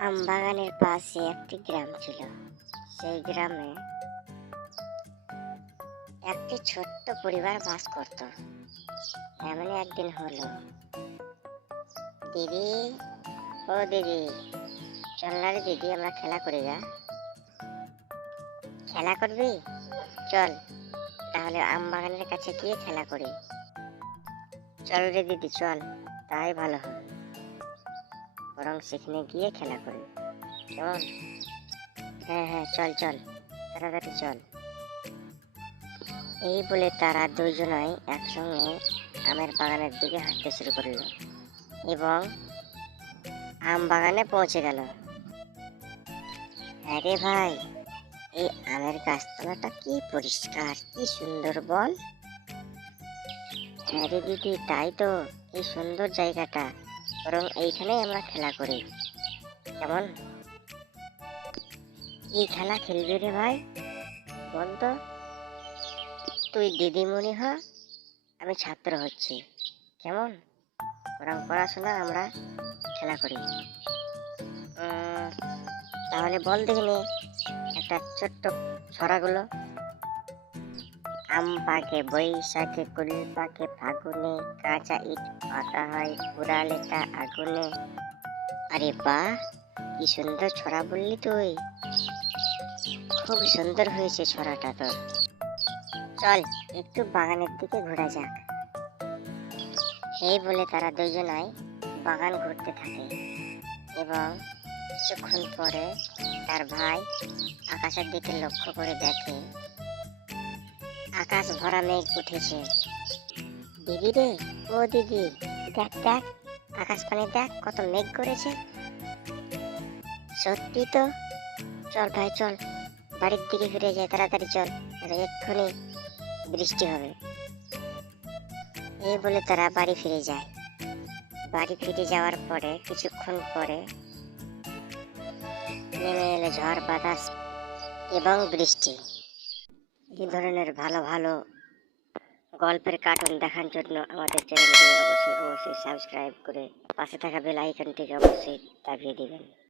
আমবাগানের পাশে একটি গ্রাম ছিল। সেই গ্রামে একটি ছোট্ট পরিবার বাস করত। এমন একদিন হলো, দিদি, ও দিদি, চল না রে দিদি, আমরা খেলা করি যা। খেলা করবি? চল, তাহলে আমবাগানের কাছে গিয়ে খেলা করি। চল রে দিদি, চল, তাই ভালো হবে বরং সেখানে গিয়ে খেলা করি। কেমন হ্যাঁ হ্যাঁ চল চল। তাড়াতাড়ি চল। এই বলে তারা দুজনাই একসঙ্গে আমের বাগানের দিকে হাঁটতে শুরু করল এবং আম বাগানে পৌঁছে গেল। হ্যাঁ রে ভাই, এই আমের গাছতলাটা কি পরিষ্কার, কি সুন্দর বল। হ্যাঁ রে দিদি, তাই তো এই সুন্দর জায়গাটা। বরং এইখানেই আমরা খেলা করি। কেমন? কি খেলা খেলবি রে ভাই? বল তো তুই দিদিমণি হ, আমি ছাত্র হচ্ছি। কেমন? বরং পড়াশোনা আমরা খেলা করি। তাহলে বল দেখিনি, একটা ছোট্ট ছড়াগুলো। আম পাকে বৈশাখে কুল পাকে ফাগুনে, কাঁচা ইট পাতা হয় পুরালে তা আগুনে। আরে বাহ, কি সুন্দর ছড়া বললি তুই। খুব সুন্দর হয়েছে ছড়াটা তোর। চল, একটু বাগানের দিকে ঘোরা যাক। এই বলে তারা দুজনাই বাগান ঘুরতে থাকে এবং কিছুক্ষণ পরে তার ভাই আকাশের দিকে লক্ষ্য করে দেখে আকাশ ভরা মেঘ উঠেছে। দিদি রে, ও দিদি, দেখ দেখ আকাশ পানে দেখ, কত মেঘ করেছে। সত্যি তো? চল ভাই, চল, বাড়ির দিকে ফিরে যাই, তাড়াতাড়ি চল এক্ষুনি বৃষ্টি হবে। এই বলে তারা বাড়ি ফিরে যায়। বাড়ি ফিরে যাওয়ার পরে, কিছুক্ষণ পরে নেমে এলো ঝড়, বাতাস এবং বৃষ্টি। এই ধরনের ভালো ভালো গল্পের কার্টুন দেখার জন্য আমাদের চ্যানেলটি অবশ্যই অবশ্যই সাবস্ক্রাইব করে পাশে থাকা বেল আইকনটিকে অবশ্যই দাবিয়ে দিবেন।